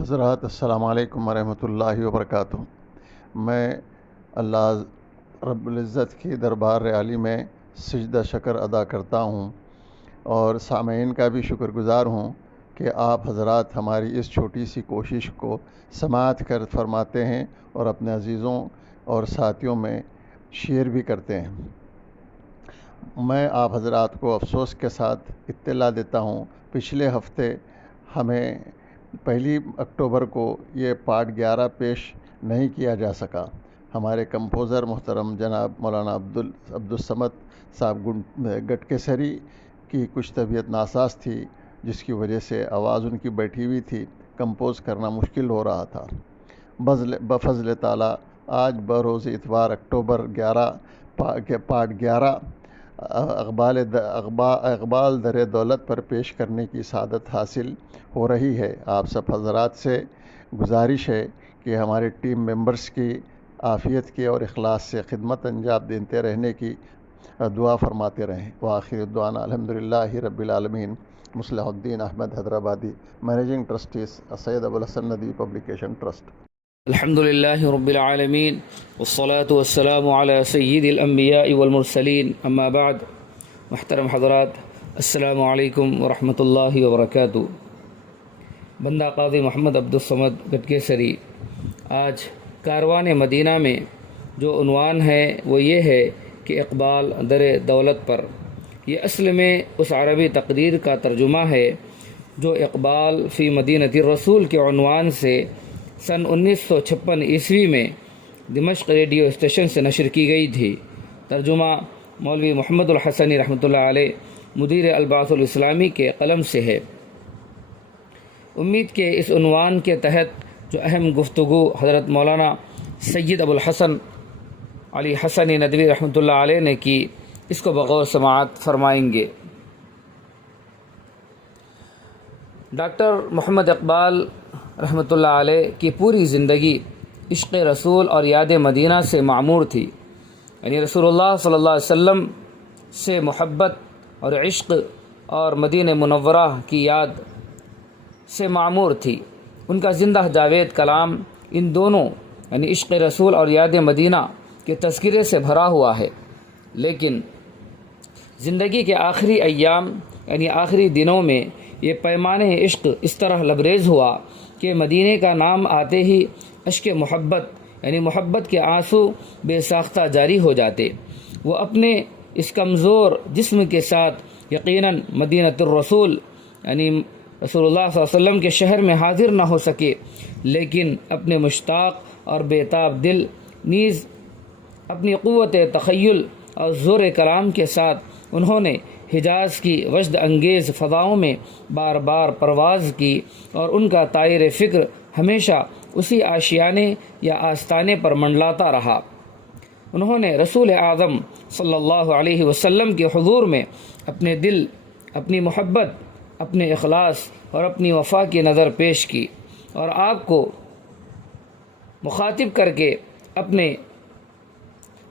حضرات السلام علیکم ورحمۃ اللہ وبرکاتہ۔ میں اللہ رب العزت کی دربار عالی میں سجدہ شکر ادا کرتا ہوں اور سامعین کا بھی شکر گزار ہوں کہ آپ حضرات ہماری اس چھوٹی سی کوشش کو سماعت کر فرماتے ہیں اور اپنے عزیزوں اور ساتھیوں میں شیئر بھی کرتے ہیں۔ میں آپ حضرات کو افسوس کے ساتھ اطلاع دیتا ہوں، پچھلے ہفتے ہمیں 1 اکتوبر کو یہ پارٹ 11 پیش نہیں کیا جا سکا۔ ہمارے کمپوزر محترم جناب مولانا عبدالصمد صاحب گٹکیسری کی کچھ طبیعت ناساز تھی، جس کی وجہ سے آواز ان کی بیٹھی ہوئی تھی، کمپوز کرنا مشکل ہو رہا تھا۔ بفضل تعالیٰ آج بروز اتوار اکتوبر 11 پارٹ 11 اقبال در دولت پر پیش کرنے کی سعادت حاصل ہو رہی ہے۔ آپ سب حضرات سے گزارش ہے کہ ہمارے ٹیم ممبرز کی عافیت کی اور اخلاص سے خدمت انجام دیتے رہنے کی دعا فرماتے رہیں۔ وآخر دعوانا الحمدللہ رب العالمین۔ مصلح الدین Ahmad Hyderabadi, managing trustee Syed Abul Hasan Nadwi publication trust. الحمد للہ رب العالمین والصلاة والسلام علی سید الانبیاء والمرسلین، اما بعد۔ محترم حضرات، السلام علیکم ورحمۃ اللہ وبرکاتہ۔ بندہ قاضی محمد عبدالصمد گٹکیسری، آج کاروان مدینہ میں جو عنوان ہے وہ یہ ہے کہ اقبال در دولت پر۔ یہ اصل میں اس عربی تقریر کا ترجمہ ہے جو اقبال فی مدینۃ الرسول کے عنوان سے سن 1956 عیسوی میں دمشق ریڈیو اسٹیشن سے نشر کی گئی تھی۔ ترجمہ مولوی محمد الحسنی رحمۃ اللہ علیہ، مدیر البعث الاسلامی کے قلم سے ہے۔ امید کہ اس عنوان کے تحت جو اہم گفتگو حضرت مولانا سید ابوالحسن علی حسنی ندوی رحمۃ اللہ علیہ نے کی، اس کو بغور سماعت فرمائیں گے۔ ڈاکٹر محمد اقبال رحمۃ اللہ علیہ کی پوری زندگی عشق رسول اور یاد مدینہ سے معمور تھی، یعنی رسول اللہ صلی اللہ علیہ وسلم سے محبت اور عشق اور مدینہ منورہ کی یاد سے معمور تھی۔ ان کا زندہ جاوید کلام ان دونوں یعنی عشق رسول اور یاد مدینہ کے تذکرے سے بھرا ہوا ہے، لیکن زندگی کے آخری ایام یعنی آخری دنوں میں یہ پیمانے عشق اس طرح لبریز ہوا کہ مدینے کا نام آتے ہی اشک محبت یعنی محبت کے آنسو بے ساختہ جاری ہو جاتے۔ وہ اپنے اس کمزور جسم کے ساتھ یقیناً مدینۃ الرسول یعنی رسول اللہ صلی اللہ علیہ وسلم کے شہر میں حاضر نہ ہو سکے، لیکن اپنے مشتاق اور بیتاب دل نیز اپنی قوت تخیل اور زور کلام کے ساتھ انہوں نے حجاز کی وجد انگیز فضاؤں میں بار بار پرواز کی، اور ان کا طائر فکر ہمیشہ اسی آشیانے یا آستانے پر منڈلاتا رہا۔ انہوں نے رسول اعظم صلی اللہ علیہ وسلم کے حضور میں اپنے دل، اپنی محبت، اپنے اخلاص اور اپنی وفا کی نظر پیش کی، اور آپ کو مخاطب کر کے اپنے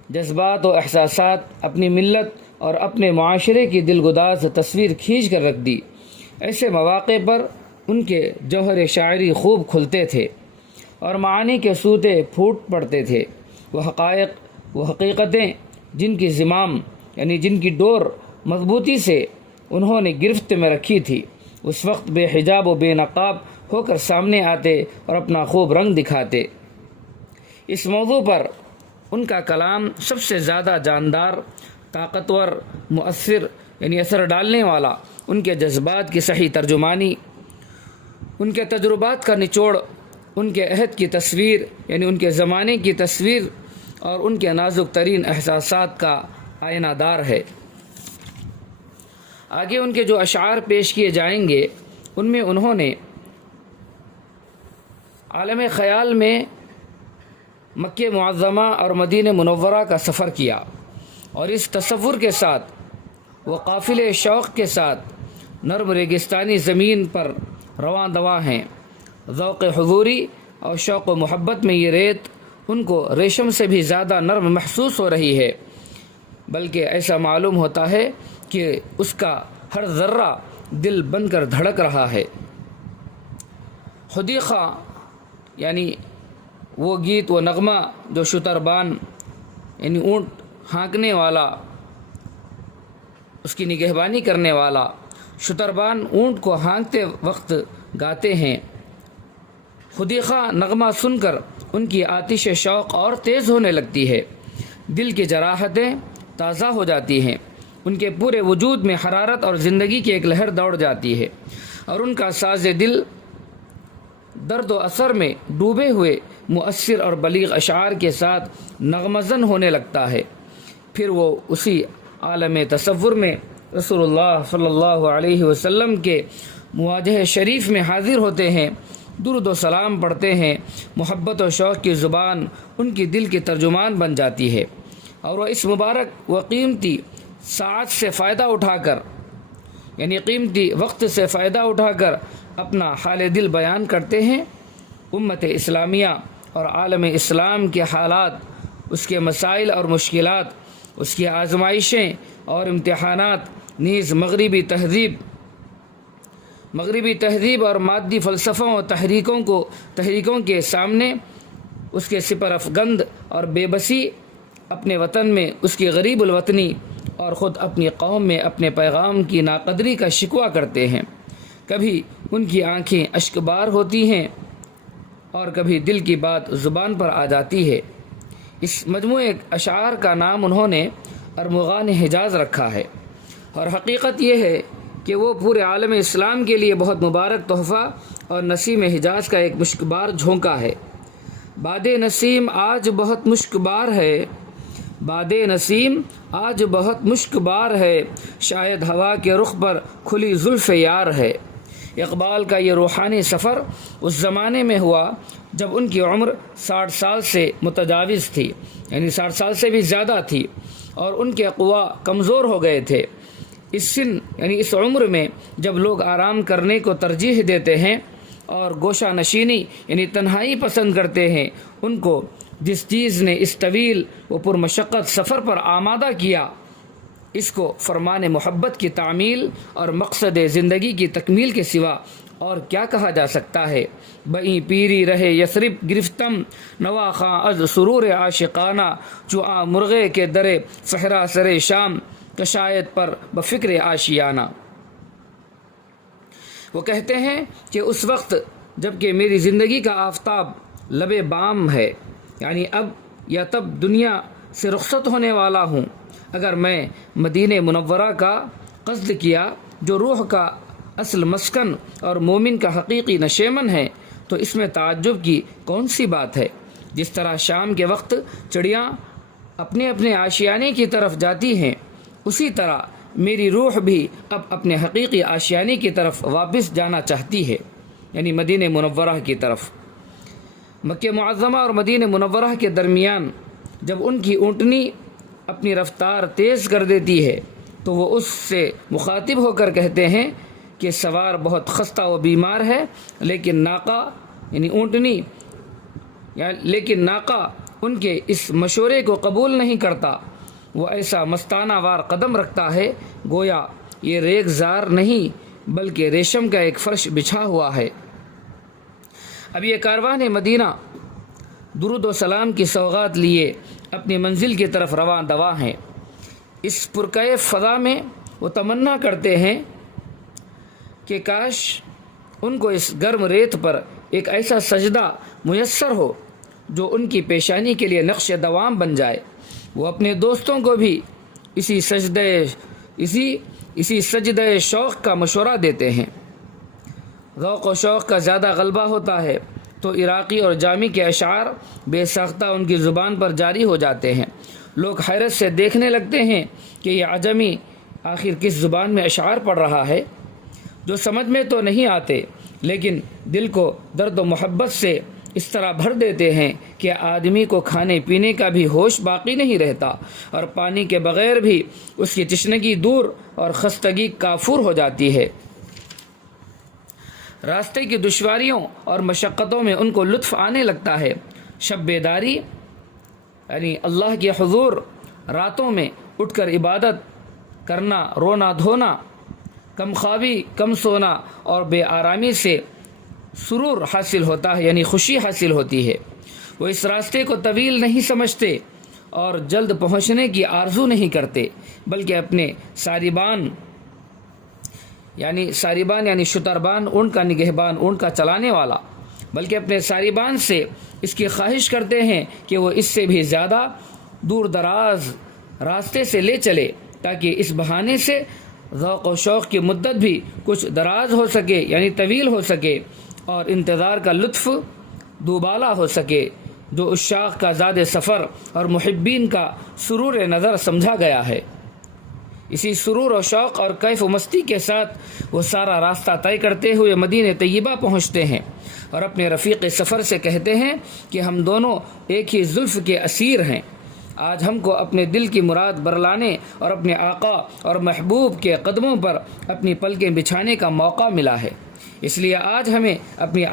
جذبات و احساسات، اپنی ملت اور اپنے معاشرے کی دلگداز تصویر کھینچ کر رکھ دی۔ ایسے مواقع پر ان کے جوہر شاعری خوب کھلتے تھے اور معانی کے سوتے پھوٹ پڑتے تھے۔ وہ حقائق، وہ حقیقتیں جن کی زمام یعنی جن کی ڈور مضبوطی سے انہوں نے گرفت میں رکھی تھی، اس وقت بے حجاب و بے نقاب ہو کر سامنے آتے اور اپنا خوب رنگ دکھاتے۔ اس موضوع پر ان کا کلام سب سے زیادہ جاندار، طاقتور، مؤثر یعنی اثر ڈالنے والا، ان کے جذبات کی صحیح ترجمانی، ان کے تجربات کا نچوڑ، ان کے عہد کی تصویر یعنی ان کے زمانے کی تصویر اور ان کے نازک ترین احساسات کا آئینہ دار ہے۔ آگے ان کے جو اشعار پیش کیے جائیں گے، ان میں انہوں نے عالم خیال میں مکہ معظمہ اور مدینہ منورہ کا سفر کیا، اور اس تصور کے ساتھ وہ قافلے شوق کے ساتھ نرم ریگستانی زمین پر رواں دواں ہیں۔ ذوق حضوری اور شوق و محبت میں یہ ریت ان کو ریشم سے بھی زیادہ نرم محسوس ہو رہی ہے، بلکہ ایسا معلوم ہوتا ہے کہ اس کا ہر ذرہ دل بن کر دھڑک رہا ہے۔ حدیقہ یعنی وہ گیت و نغمہ جو شتربان یعنی اونٹ ہانکنے والا، اس کی نگہبانی کرنے والا شتربان اونٹ کو ہانکتے وقت گاتے ہیں۔ حدیقہ نغمہ سن کر ان کی آتش شوق اور تیز ہونے لگتی ہے، دل کی جراحتیں تازہ ہو جاتی ہیں، ان کے پورے وجود میں حرارت اور زندگی کی ایک لہر دوڑ جاتی ہے، اور ان کا ساز دل درد و اثر میں ڈوبے ہوئے مؤثر اور بلیغ اشعار کے ساتھ نغمزن ہونے لگتا ہے۔ پھر وہ اسی عالم تصور میں رسول اللہ صلی اللہ علیہ وسلم کے مواجہ شریف میں حاضر ہوتے ہیں، درود و سلام پڑھتے ہیں، محبت و شوق کی زبان ان کی دل کی ترجمان بن جاتی ہے، اور وہ اس مبارک و قیمتی ساعت سے فائدہ اٹھا کر یعنی قیمتی وقت سے فائدہ اٹھا کر اپنا حال دل بیان کرتے ہیں۔ امت اسلامیہ اور عالم اسلام کے حالات، اس کے مسائل اور مشکلات، اس کی آزمائشیں اور امتحانات نیز مغربی تہذیب اور مادی فلسفوں اور تحریکوں کے سامنے اس کے سپر افگند اور بے بسی اپنے وطن میں اس کی غریب الوطنی اور خود اپنی قوم میں اپنے پیغام کی ناقدری کا شکوہ کرتے ہیں۔ کبھی ان کی آنکھیں اشکبار ہوتی ہیں اور کبھی دل کی بات زبان پر آ جاتی ہے۔ اس مجموعے اشعار کا نام انہوں نے ارمغان حجاز رکھا ہے، اور حقیقت یہ ہے کہ وہ پورے عالم اسلام کے لیے بہت مبارک تحفہ اور نسیم حجاز کا ایک مشکبار جھونکا ہے۔ باد نسیم آج بہت مشکبار ہے، باد نسیم آج بہت مشکبار ہے، شاید ہوا کے رخ پر کھلی زلف یار ہے۔ اقبال کا یہ روحانی سفر اس زمانے میں ہوا جب ان کی عمر 60 سال سے متجاوز تھی، یعنی 60 سال سے بھی زیادہ تھی، اور ان کے قوا کمزور ہو گئے تھے۔ اس عمر میں جب لوگ آرام کرنے کو ترجیح دیتے ہیں اور گوشہ نشینی یعنی تنہائی پسند کرتے ہیں، ان کو جس چیز نے اس طویل و پرمشقت سفر پر آمادہ کیا، اس کو فرمان محبت کی تعمیل اور مقصد زندگی کی تکمیل کے سوا اور کیا کہا جا سکتا ہے۔ بئیں پیری رہے یثرب گرفتم، نوا خاں از سرور عاشقانہ، چعاں مرغے کے درے صحرا سر شام، کشایت پر بفکر آشیانہ۔ وہ کہتے ہیں کہ اس وقت جب کہ میری زندگی کا آفتاب لب بام ہے، یعنی اب یا تب دنیا سے رخصت ہونے والا ہوں، اگر میں مدینہ منورہ کا قصد کیا جو روح کا اصل مسکن اور مومن کا حقیقی نشیمن ہے، تو اس میں تعجب کی کون سی بات ہے؟ جس طرح شام کے وقت چڑیاں اپنے اپنے آشیانے کی طرف جاتی ہیں، اسی طرح میری روح بھی اب اپنے حقیقی آشیانے کی طرف واپس جانا چاہتی ہے، یعنی مدینہ منورہ کی طرف۔ مکہ معظمہ اور مدینہ منورہ کے درمیان جب ان کی اونٹنی اپنی رفتار تیز کر دیتی ہے تو وہ اس سے مخاطب ہو کر کہتے ہیں کہ سوار بہت خستہ و بیمار ہے، لیکن ناقہ ان کے اس مشورے کو قبول نہیں کرتا۔ وہ ایسا مستانہ وار قدم رکھتا ہے گویا یہ ریگ زار نہیں بلکہ ریشم کا ایک فرش بچھا ہوا ہے۔ اب یہ کاروان مدینہ درود و سلام کی سوغات لیے اپنی منزل کی طرف رواں دواں ہیں۔ اس پرکیف فضا میں وہ تمنا کرتے ہیں کہ کاش ان کو اس گرم ریت پر ایک ایسا سجدہ میسر ہو جو ان کی پیشانی کے لیے نقش دوام بن جائے۔ وہ اپنے دوستوں کو بھی اسی سجدہ شوق کا مشورہ دیتے ہیں۔ ذوق و شوق کا زیادہ غلبہ ہوتا ہے تو عراقی اور جامی کے اشعار بے ساختہ ان کی زبان پر جاری ہو جاتے ہیں۔ لوگ حیرت سے دیکھنے لگتے ہیں کہ یہ عجمی آخر کس زبان میں اشعار پڑھ رہا ہے، جو سمجھ میں تو نہیں آتے لیکن دل کو درد و محبت سے اس طرح بھر دیتے ہیں کہ آدمی کو کھانے پینے کا بھی ہوش باقی نہیں رہتا، اور پانی کے بغیر بھی اس کی تشنگی دور اور خستگی کافور ہو جاتی ہے۔ راستے کی دشواریوں اور مشقتوں میں ان کو لطف آنے لگتا ہے۔ شب بیداری یعنی اللہ کے حضور راتوں میں اٹھ کر عبادت کرنا، رونا دھونا، کم خوابی، کم سونا اور بے آرامی سے سرور حاصل ہوتا ہے، یعنی خوشی حاصل ہوتی ہے۔ وہ اس راستے کو طویل نہیں سمجھتے اور جلد پہنچنے کی آرزو نہیں کرتے، بلکہ اپنے ساریبان یعنی شتربان، اونٹ کا نگہبان، اونٹ کا چلانے والا، بلکہ اپنے ساریبان سے اس کی خواہش کرتے ہیں کہ وہ اس سے بھی زیادہ دور دراز راستے سے لے چلے، تاکہ اس بہانے سے ذوق و شوق کی مدت بھی کچھ دراز ہو سکے، یعنی طویل ہو سکے، اور انتظار کا لطف دوبالا ہو سکے، جو عشاق کا زاد سفر اور محبین کا سرور نظر سمجھا گیا ہے۔ اسی سرور و شوق اور کیف و مستی کے ساتھ وہ سارا راستہ طے کرتے ہوئے مدینہ طیبہ پہنچتے ہیں اور اپنے رفیق سفر سے کہتے ہیں کہ ہم دونوں ایک ہی زلف کے اسیر ہیں۔ آج ہم کو اپنے دل کی مراد برلانے اور اپنے آقا اور محبوب کے قدموں پر اپنی پلکیں بچھانے کا موقع ملا ہے، اس لیے آج ہمیں اپنی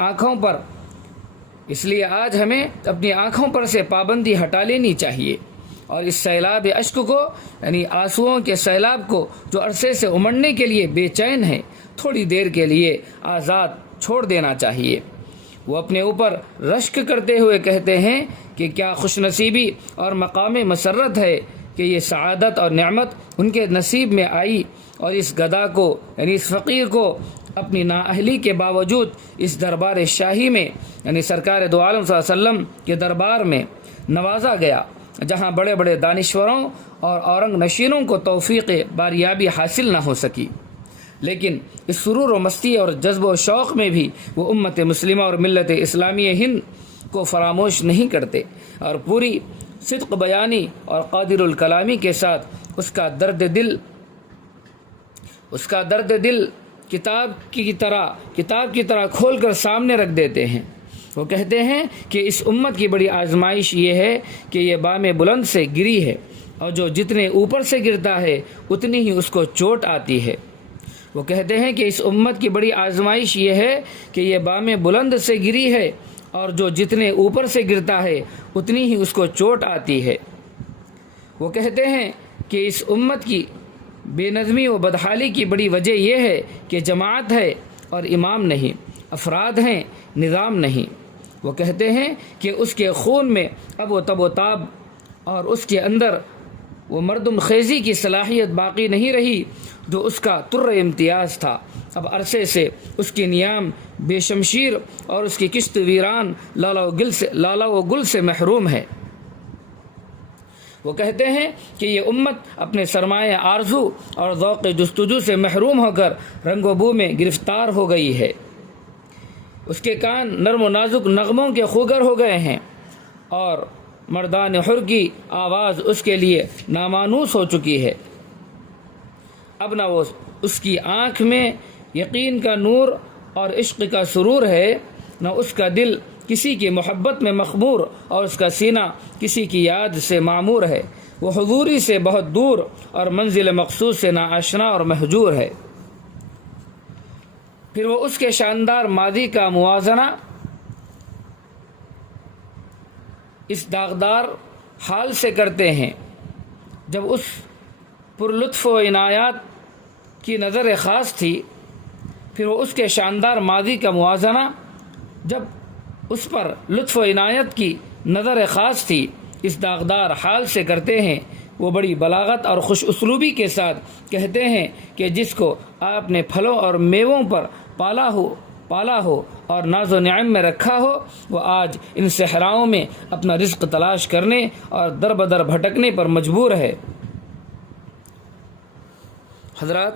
آنکھوں پر سے پابندی ہٹا لینی چاہیے، اور اس سیلاب اشک کو، یعنی آنسوؤں کے سیلاب کو جو عرصے سے امڑنے کے لیے بے چین ہے، تھوڑی دیر کے لیے آزاد چھوڑ دینا چاہیے۔ وہ اپنے اوپر رشک کرتے ہوئے کہتے ہیں کہ کیا خوش نصیبی اور مقام مسرت ہے کہ یہ سعادت اور نعمت ان کے نصیب میں آئی، اور اس گدھا کو، یعنی اس فقیر کو، اپنی نااہلی کے باوجود اس دربار شاہی میں، یعنی سرکار دو عالم صلی اللہ علیہ وسلم کے دربار میں نوازا گیا، جہاں بڑے بڑے دانشوروں اور اورنگ نشینوں کو توفیق باریابی حاصل نہ ہو سکی، لیکن اس سرور و مستی اور جذب و شوق میں بھی وہ امت مسلمہ اور ملت اسلامی ہند کو فراموش نہیں کرتے، اور پوری صدق بیانی اور قادر الکلامی کے ساتھ اس کا درد دل کتاب کی طرح کھول کر سامنے رکھ دیتے ہیں۔ وہ کہتے ہیں کہ اس امت کی بڑی آزمائش یہ ہے کہ یہ بام بلند سے گری ہے، اور جو جتنے اوپر سے گرتا ہے اتنی ہی اس کو چوٹ آتی ہے۔ وہ کہتے ہیں کہ اس امت کی بڑی آزمائش یہ ہے کہ یہ بام بلند سے گری ہے، اور جو جتنے اوپر سے گرتا ہے اتنی ہی اس کو چوٹ آتی ہے۔ وہ کہتے ہیں کہ اس امت کی بے نظمی و بدحالی کی بڑی وجہ یہ ہے کہ جماعت ہے اور امام نہیں، افراد ہیں، نظام نہیں۔ وہ کہتے ہیں کہ اس کے خون میں اب و تب و تاب اور اس کے اندر وہ مردم خیزی کی صلاحیت باقی نہیں رہی جو اس کا تر امتیاز تھا۔ اب عرصے سے اس کی نیام بے شمشیر اور اس کی کشت ویران لالا و گل سے محروم ہے۔ وہ کہتے ہیں کہ یہ امت اپنے سرمایہ آرزو اور ذوق جستجو سے محروم ہو کر رنگ و بو میں گرفتار ہو گئی ہے۔ اس کے کان نرم و نازک نغموں کے خوگر ہو گئے ہیں، اور مردان حر کی آواز اس کے لیے نامانوس ہو چکی ہے۔ اب نہ وہ اس کی آنکھ میں یقین کا نور اور عشق کا سرور ہے، نہ اس کا دل کسی کی محبت میں مخمور اور اس کا سینہ کسی کی یاد سے معمور ہے۔ وہ حضوری سے بہت دور اور منزل مقصود سے ناآشنا اور مہجور ہے۔ پھر وہ اس کے شاندار ماضی کا موازنہ اس داغدار حال سے کرتے ہیں جب اس پر لطف و عنایات کی نظر خاص تھی۔ پھر وہ اس کے شاندار ماضی کا موازنہ جب اس پر لطف و عنایت کی نظر خاص تھی اس داغدار حال سے کرتے ہیں۔ وہ بڑی بلاغت اور خوش اسلوبی کے ساتھ کہتے ہیں کہ جس کو آپ نے پھلوں اور میووں پر پالا ہو اور ناز و نعم میں رکھا ہو، وہ آج ان صحراؤں میں اپنا رزق تلاش کرنے اور در بدر بھٹکنے پر مجبور ہے۔ حضرات،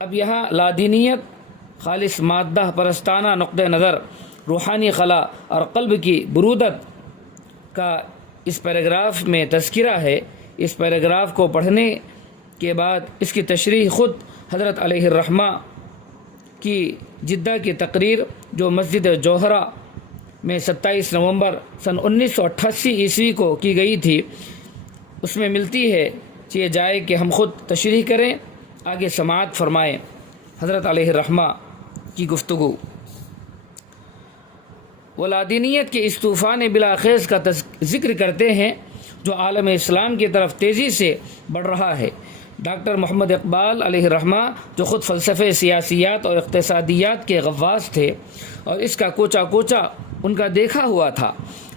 اب یہاں لادینیت، خالص مادہ پرستانہ نقطہ نظر، روحانی خلا اور قلب کی برودت کا اس پیراگراف میں تذکرہ ہے۔ اس پیراگراف کو پڑھنے کے بعد اس کی تشریح خود حضرت علیہ الرحمہ کی جدہ کی تقریر جو مسجد جوہرہ میں 27 نومبر سن 1988 عیسوی کو کی گئی تھی، اس میں ملتی ہے۔ یہ جائے کہ ہم خود تشریح کریں، آگے سماعت فرمائیں حضرت علیہ الرحمہ کی گفتگو۔ وہ لادینیت کے اس طوفان بلاخیز کا ذکر کرتے ہیں جو عالم اسلام کی طرف تیزی سے بڑھ رہا ہے۔ ڈاکٹر محمد اقبال علیہ الرحمہ جو خود فلسفے سیاسیات اور اقتصادیات کے غواص تھے اور اس کا کوچا کوچا ان کا دیکھا ہوا تھا،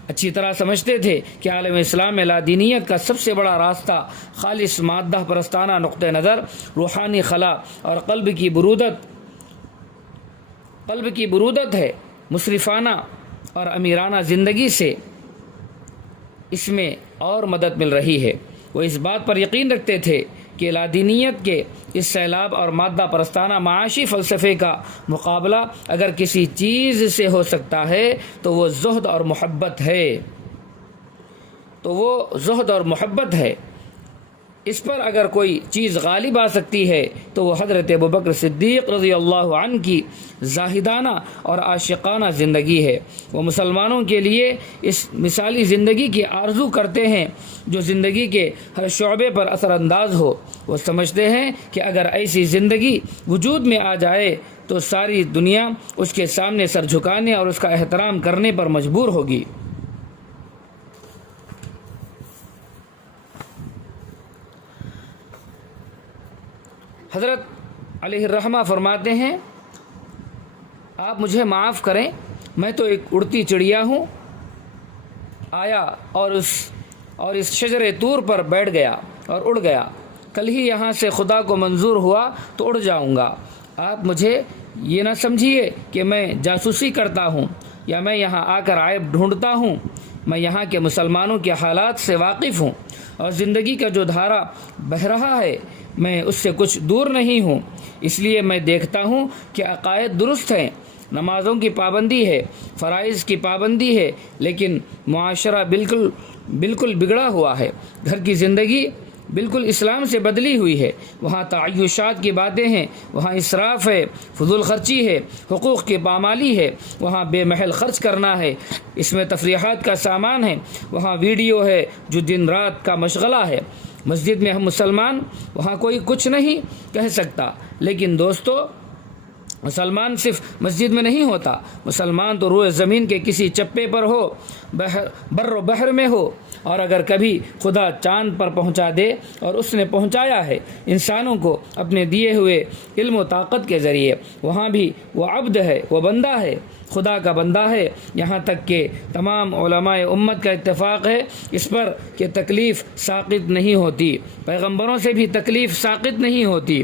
اچھی طرح سمجھتے تھے کہ عالم اسلام میں لادینیت کا سب سے بڑا راستہ خالص مادہ پرستانہ نقطہ نظر، روحانی خلا اور قلب کی برودت ہے۔ مصرفانہ اور امیرانہ زندگی سے اس میں اور مدد مل رہی ہے۔ وہ اس بات پر یقین رکھتے تھے کہ لادینیت کے اس سیلاب اور مادہ پرستانہ معاشی فلسفے کا مقابلہ اگر کسی چیز سے ہو سکتا ہے تو وہ زہد اور محبت ہے۔ اس پر اگر کوئی چیز غالب آ سکتی ہے تو وہ حضرت ابوبکر صدیق رضی اللہ عنہ کی زاہدانہ اور عاشقانہ زندگی ہے۔ وہ مسلمانوں کے لیے اس مثالی زندگی کی آرزو کرتے ہیں جو زندگی کے ہر شعبے پر اثر انداز ہو۔ وہ سمجھتے ہیں کہ اگر ایسی زندگی وجود میں آ جائے تو ساری دنیا اس کے سامنے سر جھکانے اور اس کا احترام کرنے پر مجبور ہوگی۔ حضرت علیہ الرحمہ فرماتے ہیں، آپ مجھے معاف کریں، میں تو ایک اڑتی چڑیا ہوں، آیا اور اس شجر طور پر بیٹھ گیا اور اڑ گیا، کل ہی یہاں سے خدا کو منظور ہوا تو اڑ جاؤں گا۔ آپ مجھے یہ نہ سمجھیے کہ میں جاسوسی کرتا ہوں یا میں یہاں آ کر عیب ڈھونڈتا ہوں، میں یہاں کے مسلمانوں کے حالات سے واقف ہوں اور زندگی کا جو دھارا بہہ رہا ہے میں اس سے کچھ دور نہیں ہوں، اس لیے میں دیکھتا ہوں کہ عقائد درست ہیں، نمازوں کی پابندی ہے، فرائض کی پابندی ہے، لیکن معاشرہ بالکل بگڑا ہوا ہے، گھر کی زندگی بالکل اسلام سے بدلی ہوئی ہے، وہاں تعیشات کی باتیں ہیں، وہاں اسراف ہے، فضول خرچی ہے، حقوق کی پامالی ہے، وہاں بے محل خرچ کرنا ہے، اس میں تفریحات کا سامان ہے، وہاں ویڈیو ہے جو دن رات کا مشغلہ ہے۔ مسجد میں ہم مسلمان، وہاں کوئی کچھ نہیں کہہ سکتا، لیکن دوستو مسلمان صرف مسجد میں نہیں ہوتا، مسلمان تو روئے زمین کے کسی چپے پر ہو، بر و بحر میں ہو، اور اگر کبھی خدا چاند پر پہنچا دے، اور اس نے پہنچایا ہے انسانوں کو اپنے دیے ہوئے علم و طاقت کے ذریعے، وہاں بھی وہ عبد ہے، وہ بندہ ہے، خدا کا بندہ ہے۔ یہاں تک کہ تمام علماء امت کا اتفاق ہے اس پر کہ تکلیف ساقط نہیں ہوتی، پیغمبروں سے بھی تکلیف ساقط نہیں ہوتی۔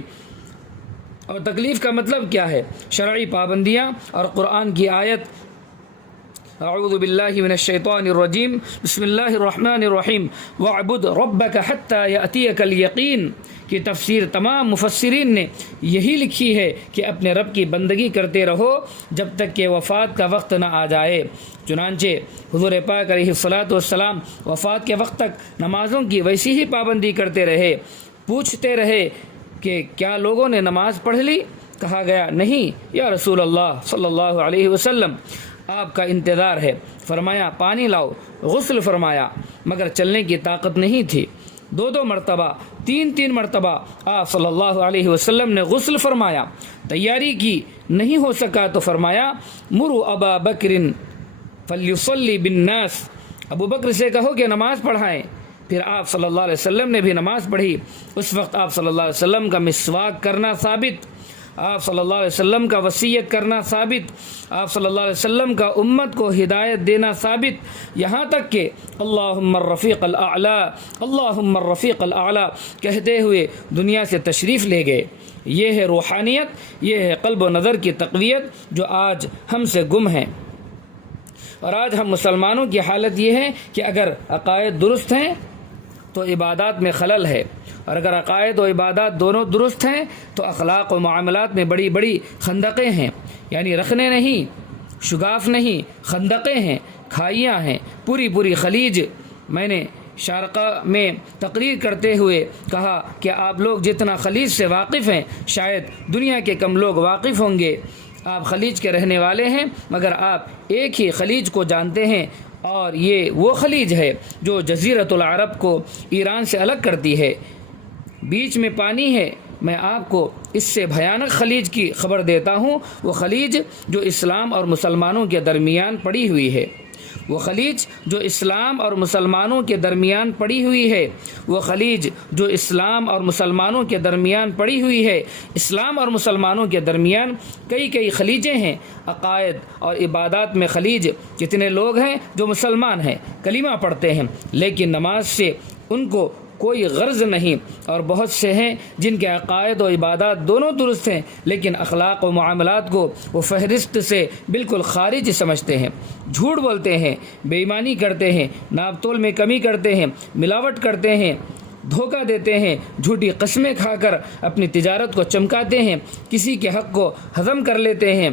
اور تکلیف کا مطلب کیا ہے؟ شرعی پابندیاں اور قرآن کی آیت اعوذ باللہ من الشیطان الرجیم بسم اللہ الرحمن الرحیم وَاعْبُدْ رَبَّكَ حَتَّى يَأْتِيَكَ الْيَقِينُ کی تفسیر تمام مفسرین نے یہی لکھی ہے کہ اپنے رب کی بندگی کرتے رہو جب تک کہ وفات کا وقت نہ آ جائے۔ چنانچہ حضور پاک علیہ الصلاۃ والسلام وفات کے وقت تک نمازوں کی ویسی ہی پابندی کرتے رہے۔ پوچھتے رہے کہ کیا لوگوں نے نماز پڑھ لی؟ کہا گیا نہیں یا رسول اللہ صلی اللہ علیہ وسلم، آپ کا انتظار ہے۔ فرمایا پانی لاؤ، غسل فرمایا، مگر چلنے کی طاقت نہیں تھی۔ 2 مرتبہ 3 مرتبہ آپ صلی اللہ علیہ وسلم نے غسل فرمایا، تیاری کی، نہیں ہو سکا تو فرمایا مروا ابا بکر فلیصلی بالناس، ابو بکر سے کہو کہ نماز پڑھائیں۔ پھر آپ صلی اللہ علیہ وسلم نے بھی نماز پڑھی۔ اس وقت آپ صلی اللہ علیہ وسلم کا مسواک کرنا ثابت، آپ صلی اللہ علیہ وسلم کا وصیت کرنا ثابت، آپ صلی اللہ علیہ وسلم کا امت کو ہدایت دینا ثابت، یہاں تک کہ اللہم الرفیق الاعلی، اللہم الرفیق الاعلی کہتے ہوئے دنیا سے تشریف لے گئے۔ یہ ہے روحانیت، یہ ہے قلب و نظر کی تقویت جو آج ہم سے گم ہے۔ اور آج ہم مسلمانوں کی حالت یہ ہے کہ اگر عقائد درست ہیں تو عبادات میں خلل ہے، اور اگر عقائد و عبادات دونوں درست ہیں تو اخلاق و معاملات میں بڑی بڑی خندقیں ہیں، یعنی رکھنے نہیں، شگاف نہیں، خندقیں ہیں، کھائیاں ہیں، پوری خلیج۔ میں نے شارقہ میں تقریر کرتے ہوئے کہا کہ آپ لوگ جتنا خلیج سے واقف ہیں شاید دنیا کے کم لوگ واقف ہوں گے۔ آپ خلیج کے رہنے والے ہیں مگر آپ ایک ہی خلیج کو جانتے ہیں، اور یہ وہ خلیج ہے جو جزیرۃ العرب کو ایران سے الگ کرتی ہے، بیچ میں پانی ہے۔ میں آپ کو اس سے بھیانک خلیج کی خبر دیتا ہوں، وہ خلیج جو اسلام اور مسلمانوں کے درمیان پڑی ہوئی ہے۔ وہ خلیج جو اسلام اور مسلمانوں کے درمیان پڑی ہوئی ہے، وہ خلیج جو اسلام اور مسلمانوں کے درمیان پڑی ہوئی ہے۔ اسلام اور مسلمانوں کے درمیان کئی خلیجیں ہیں، عقائد اور عبادات میں خلیج۔ کتنے لوگ ہیں جو مسلمان ہیں، کلمہ پڑھتے ہیں، لیکن نماز سے ان کو کوئی غرض نہیں، اور بہت سے ہیں جن کے عقائد و عبادات دونوں درست ہیں، لیکن اخلاق و معاملات کو وہ فہرست سے بالکل خارج سمجھتے ہیں، جھوٹ بولتے ہیں، بے ایمانی کرتے ہیں، ناپ تول میں کمی کرتے ہیں، ملاوٹ کرتے ہیں، دھوکہ دیتے ہیں، جھوٹی قسمیں کھا کر اپنی تجارت کو چمکاتے ہیں، کسی کے حق کو ہضم کر لیتے ہیں،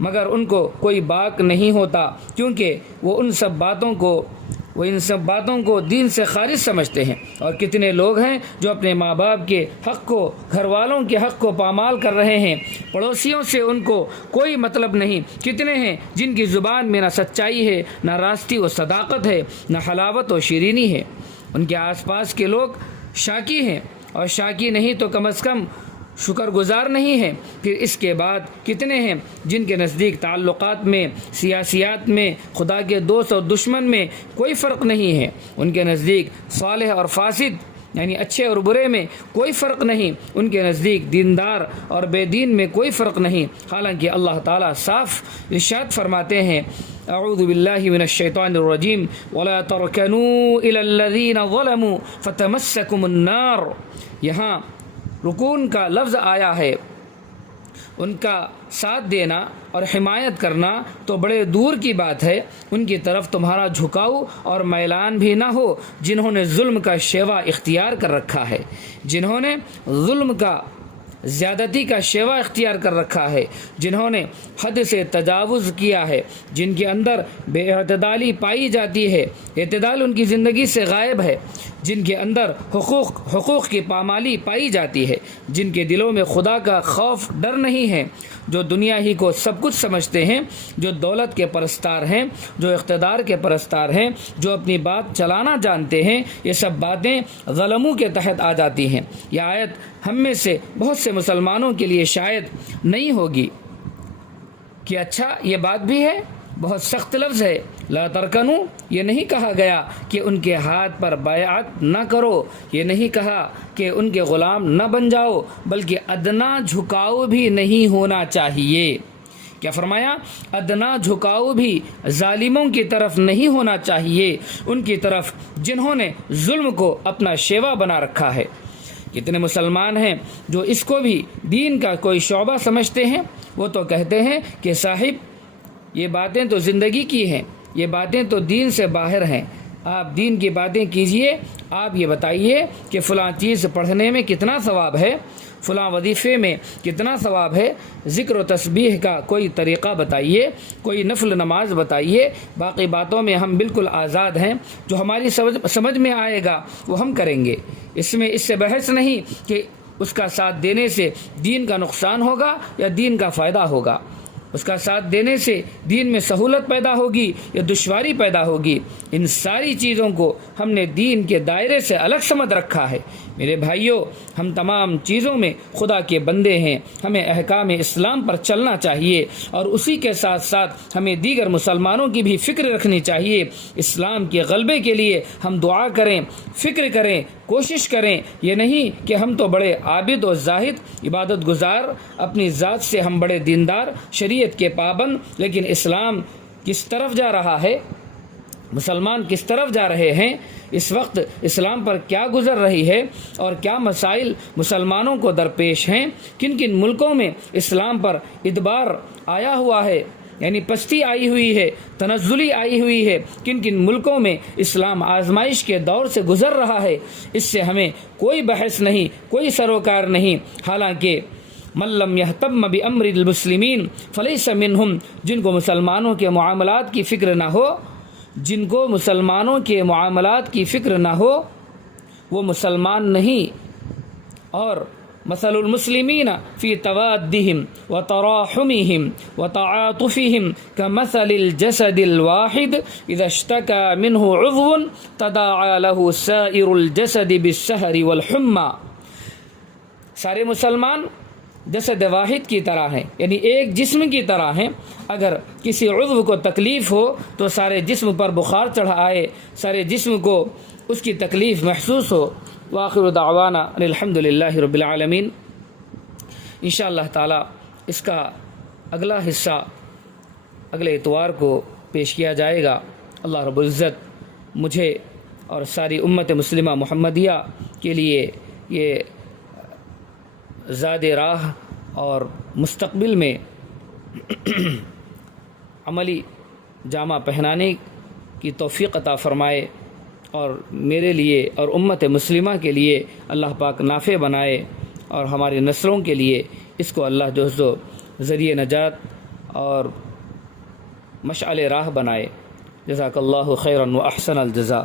مگر ان کو کوئی باک نہیں ہوتا، کیونکہ وہ ان سب باتوں کو دین سے خارج سمجھتے ہیں۔ اور کتنے لوگ ہیں جو اپنے ماں باپ کے حق کو، گھر والوں کے حق کو پامال کر رہے ہیں، پڑوسیوں سے ان کو کوئی مطلب نہیں۔ کتنے ہیں جن کی زبان میں نہ سچائی ہے، نہ راستی و صداقت ہے، نہ حلاوت و شیرینی ہے۔ ان کے آس پاس کے لوگ شاکی ہیں، اور شاکی نہیں تو کم از کم شکر گزار نہیں ہیں۔ پھر اس کے بعد کتنے ہیں جن کے نزدیک تعلقات میں، سیاسیات میں، خدا کے دوست اور دشمن میں کوئی فرق نہیں ہے۔ ان کے نزدیک صالح اور فاسد یعنی اچھے اور برے میں کوئی فرق نہیں۔ ان کے نزدیک دیندار اور بے دین میں کوئی فرق نہیں، حالانکہ اللہ تعالیٰ صاف ارشاد فرماتے ہیں، اعوذ باللہ من الشیطان الرجیم ولا ترکنوا الی الذین ظلموا فتمسکم النار۔ یہاں رکون کا لفظ آیا ہے، ان کا ساتھ دینا اور حمایت کرنا تو بڑے دور کی بات ہے، ان کی طرف تمہارا جھکاؤ اور میلان بھی نہ ہو، جنہوں نے ظلم کا شیوا اختیار کر رکھا ہے، جنہوں نے ظلم کا، زیادتی کا شیوا اختیار کر رکھا ہے، جنہوں نے حد سے تجاوز کیا ہے، جن کے اندر بے اعتدالی پائی جاتی ہے، اعتدال ان کی زندگی سے غائب ہے، جن کے اندر حقوق کی پامالی پائی جاتی ہے، جن کے دلوں میں خدا کا خوف ڈر نہیں ہے، جو دنیا ہی کو سب کچھ سمجھتے ہیں، جو دولت کے پرستار ہیں، جو اقتدار کے پرستار ہیں، جو اپنی بات چلانا جانتے ہیں، یہ سب باتیں ظلموں کے تحت آ جاتی ہیں۔ یہ آیت ہم میں سے بہت سے مسلمانوں کے لیے شاید نہیں ہوگی کہ اچھا یہ بات بھی ہے، بہت سخت لفظ ہے، لا ترکنو، یہ نہیں کہا گیا کہ ان کے ہاتھ پر بیعت نہ کرو، یہ نہیں کہا کہ ان کے غلام نہ بن جاؤ، بلکہ ادنا جھکاؤ بھی نہیں ہونا چاہیے۔ کیا فرمایا؟ ادنا جھکاؤ بھی ظالموں کی طرف نہیں ہونا چاہیے، ان کی طرف جنہوں نے ظلم کو اپنا شیوا بنا رکھا ہے۔ کتنے مسلمان ہیں جو اس کو بھی دین کا کوئی شعبہ سمجھتے ہیں، وہ تو کہتے ہیں کہ صاحب یہ باتیں تو زندگی کی ہیں، یہ باتیں تو دین سے باہر ہیں، آپ دین کی باتیں کیجئے، آپ یہ بتائیے کہ فلاں چیز پڑھنے میں کتنا ثواب ہے، فلاں وظیفے میں کتنا ثواب ہے، ذکر و تسبیح کا کوئی طریقہ بتائیے، کوئی نفل نماز بتائیے، باقی باتوں میں ہم بالکل آزاد ہیں، جو ہماری سمجھ میں آئے گا وہ ہم کریں گے۔ اس سے بحث نہیں کہ اس کا ساتھ دینے سے دین کا نقصان ہوگا یا دین کا فائدہ ہوگا، اس کا ساتھ دینے سے دین میں سہولت پیدا ہوگی یا دشواری پیدا ہوگی۔ ان ساری چیزوں کو ہم نے دین کے دائرے سے الگ سمجھ رکھا ہے۔ میرے بھائیوں، ہم تمام چیزوں میں خدا کے بندے ہیں، ہمیں احکام اسلام پر چلنا چاہیے، اور اسی کے ساتھ ساتھ ہمیں دیگر مسلمانوں کی بھی فکر رکھنی چاہیے۔ اسلام کے غلبے کے لیے ہم دعا کریں، فکر کریں، کوشش کریں۔ یہ نہیں کہ ہم تو بڑے عابد و زاہد، عبادت گزار، اپنی ذات سے ہم بڑے دیندار، شریعت کے پابند، لیکن اسلام کس طرف جا رہا ہے، مسلمان کس طرف جا رہے ہیں، اس وقت اسلام پر کیا گزر رہی ہے، اور کیا مسائل مسلمانوں کو درپیش ہیں، کن کن ملکوں میں اسلام پر ادبار آیا ہوا ہے، یعنی پستی آئی ہوئی ہے، تنزلی آئی ہوئی ہے، کن کن ملکوں میں اسلام آزمائش کے دور سے گزر رہا ہے، اس سے ہمیں کوئی بحث نہیں، کوئی سروکار نہیں۔ حالانکہ من لم یہتم بامر المسلمین فلیس منہم، جن کو مسلمانوں کے معاملات کی فکر نہ ہو، جن کو مسلمانوں کے معاملات کی فکر نہ ہو، وہ مسلمان نہیں۔ اور مثل المسلمین فی توادہم وتراحمہم وتعاطفہم کمثل الجسد الواحد اذا اشتکى منہ عضو تداعى له سائر الجسد بالسہر والحمى۔ سارے مسلمان جسد واحد کی طرح ہیں، یعنی ایک جسم کی طرح ہیں۔ اگر کسی عضو کو تکلیف ہو تو سارے جسم پر بخار چڑھ آئے، سارے جسم کو اس کی تکلیف محسوس ہو۔ وآخر دعوانا الحمد للہ رب العالمین۔ انشاءاللہ تعالی اس کا اگلا حصہ اگلے اتوار کو پیش کیا جائے گا۔ اللہ رب العزت مجھے اور ساری امت مسلمہ محمدیہ کے لیے یہ زاد راہ اور مستقبل میں عملی جامہ پہنانے کی توفیق عطا فرمائے، اور میرے لیے اور امت مسلمہ کے لیے اللہ پاک نافع بنائے، اور ہماری نسلوں کے لیے اس کو اللہ جو ذریعہ نجات اور مشعل راہ بنائے۔ جزاک اللہ خیرا و احسن الجزاء۔